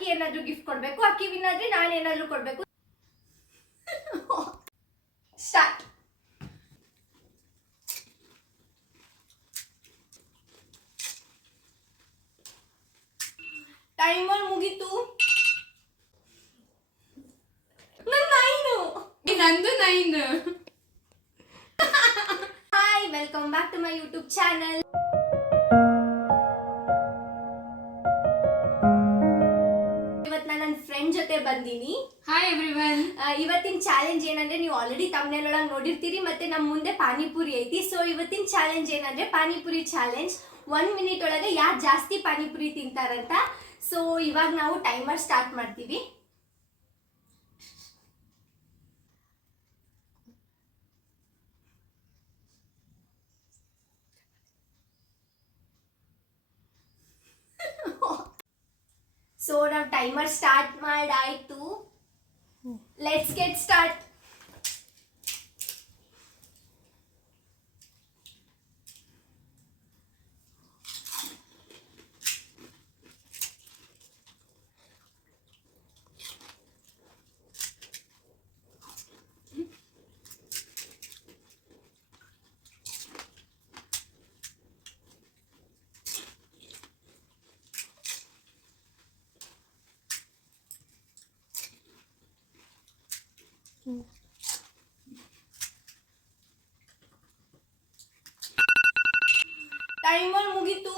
ಅಕ್ಕಿ ಏನಾದ್ರೂ ಗಿಫ್ಟ್ ಕೊಡ್ಬೇಕು. ಅಕ್ಕಿ ವಿನ್ ಆದ್ರೆ ನಾನು ಏನಾದ್ರೂ ಕೊಡ್ಬೇಕು. ಸ್ಟಾರ್ಟ್. ಟೈಮರ್ ಮುಗೀತು. ನಂದು 9. Hi, welcome back to my YouTube channel. ಇವತ್ತು ನಾನು ನನ್ನ ಫ್ರೆಂಡ್ ಜೊತೆ ಬಂದೀನಿ. Hi everyone. ಇವತ್ತಿನ ಚಾಲೆಂಜ್ ಏನಂದ್ರೆ, ನೀವು ಆಲ್ರೆಡಿ ತಮ್ಮನೇಲ್ ಒಳಗೆ ನೋಡಿರ್ತೀರಿ. ಮತ್ತೆ ನಮ್ಮ ಮುಂದೆ ಪಾನಿಪುರಿ ಐತಿ. ಸೊ ಇವತ್ತಿನ ಚಾಲೆಂಜ್ ಏನಂದ್ರೆ ಪಾನಿಪುರಿ ಚಾಲೆಂಜ್. 1 ಮಿನಿಟ್ ಒಳಗೆ ಯಾರು ಜಾಸ್ತಿ ಪಾನಿಪುರಿ ತಿಂತಾರಂತ. ಸೊ ಇವಾಗ ನಾವು ಟೈಮರ್ ಸ್ಟಾರ್ಟ್ ಮಾಡ್ತೀವಿ. ಸೊ ನಾವು ಟೈಮರ್ ಸ್ಟಾರ್ಟ್ ಮಾಡಾಯ್ತು. Let's get start. ಟೈಮರ್ ಮುಗೀತು.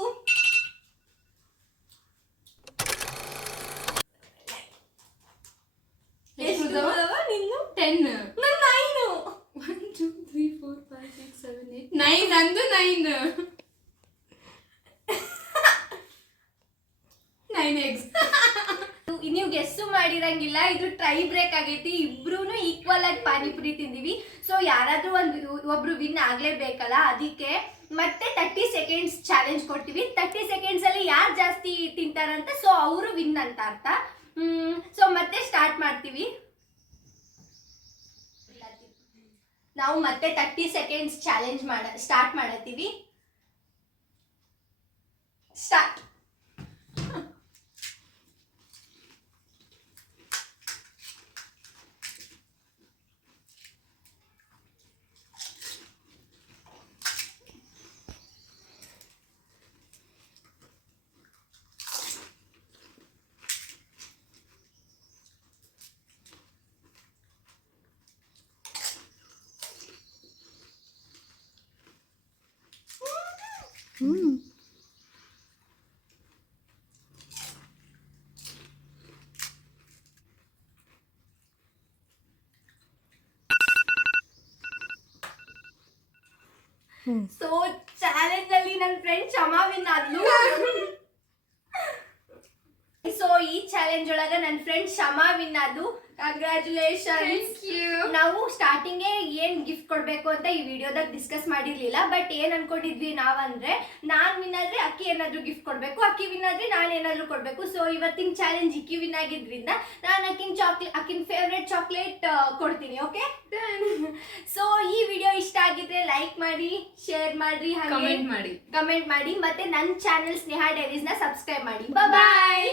ಎಷ್ಟು ನಿಂದು? 10. ನನ್ನ 9. 1 2 3 4 5 6 7 8 9. ನಂದು 9. 9 eggs. ನೀವು ಗೆಸ್ಸು ಮಾಡಿರಂಗಿಲ್ಲ, ಇದು ಟ್ರೈ ಬ್ರೇಕ್ ಆಗೈತಿ. ಇಬ್ರು ಈಕ್ವಲ್ ಆಗಿ ಪಾನಿಪುರಿ ತಿಂದಿವಿ. ಸೊ ಯಾರಾದ್ರೂ ಒಬ್ರು ವಿನ್ ಆಗ್ಲೇಬೇಕಲ್ಲ, ಅದಕ್ಕೆ ಮತ್ತೆ 30 ಸೆಕೆಂಡ್ಸ್ ಚಾಲೆಂಜ್ ಕೊಡ್ತೀವಿ. 30 ಸೆಕೆಂಡ್ಸ್ ಅಲ್ಲಿ ಯಾರು ಜಾಸ್ತಿ ತಿಂತಾರಂತ, ಸೊ ಅವರು ವಿನ್ ಅಂತ ಅರ್ಥ. ಸೊ ಮತ್ತೆ ಸ್ಟಾರ್ಟ್ ಮಾಡ್ತೀವಿ. ನಾವು ಮತ್ತೆ 30 ಸೆಕೆಂಡ್ಸ್ ಚಾಲೆಂಜ್ ಸ್ಟಾರ್ಟ್ ಮಾಡತ್ತೀವಿ. ಸ್ಟಾರ್ಟ್. ಸೊ ಚಾಲೆಂಜ್ ಅಲ್ಲಿ ನನ್ನ ಫ್ರೆಂಡ್ ಕ್ಷಮಾ ವಿನ್ ಆದ್ಲು. ಸೊ ಈ ಚಾಲೆಂಜ್ ಒಳಗ ನನ್ನ ಫ್ರೆಂಡ್ ಕ್ಷಮಾ ವಿನ್ ಆದ್ಲು. ಕಂಗ್ರಾಚುಲೇಷನ್ಸ್. ನಾವು ಸ್ಟಾರ್ಟಿಂಗ್ ಏನ್ ಗಿಫ್ಟ್ ಕೊಡ್ಬೇಕು ಅಂತ ಈ ವಿಡಿಯೋದಾಗ ಡಿಸ್ಕಸ್ ಮಾಡಿರ್ಲಿಲ್ಲ. ಬಟ್ ಏನ್ ಅನ್ಕೊಂಡಿದ್ವಿ ನಾವಂದ್ರೆ, ನಾನ್ ವಿನ್ ಆದ್ರೆ ಅಕ್ಕಿ ಏನಾದ್ರೂ ಗಿಫ್ಟ್ ಕೊಡ್ಬೇಕು, ಅಕ್ಕಿ ವಿನ್ ಆದ್ರೆ ನಾನ್ ಏನಾದ್ರೂ ಕೊಡ್ಬೇಕು. ಸೊ ಇವತ್ತಿನ ಚಾಲೆಂಜ್ ಇಕ್ಕಿ ವಿನ್ ಆಗಿದ್ರಿಂದ ನಾನು ಅಕ್ಕಿನ ಫೇವ್ರೆಟ್ ಚಾಕ್ಲೇಟ್ ಕೊಡ್ತೀನಿ. ಓಕೆ. ಸೊ ಈ ವಿಡಿಯೋ ಇಷ್ಟ ಆಗಿದ್ರೆ ಲೈಕ್ ಮಾಡಿ, ಶೇರ್ ಮಾಡಿ, ಕಮೆಂಟ್ ಮಾಡಿ. ಮತ್ತೆ ನನ್ನ ಚಾನೆಲ್ ಸ್ನೇಹ ಡೈರೀಸ್ ನ ಸಬ್ಸ್ಕ್ರೈಬ್ ಮಾಡಿ. ಬಾಯ್.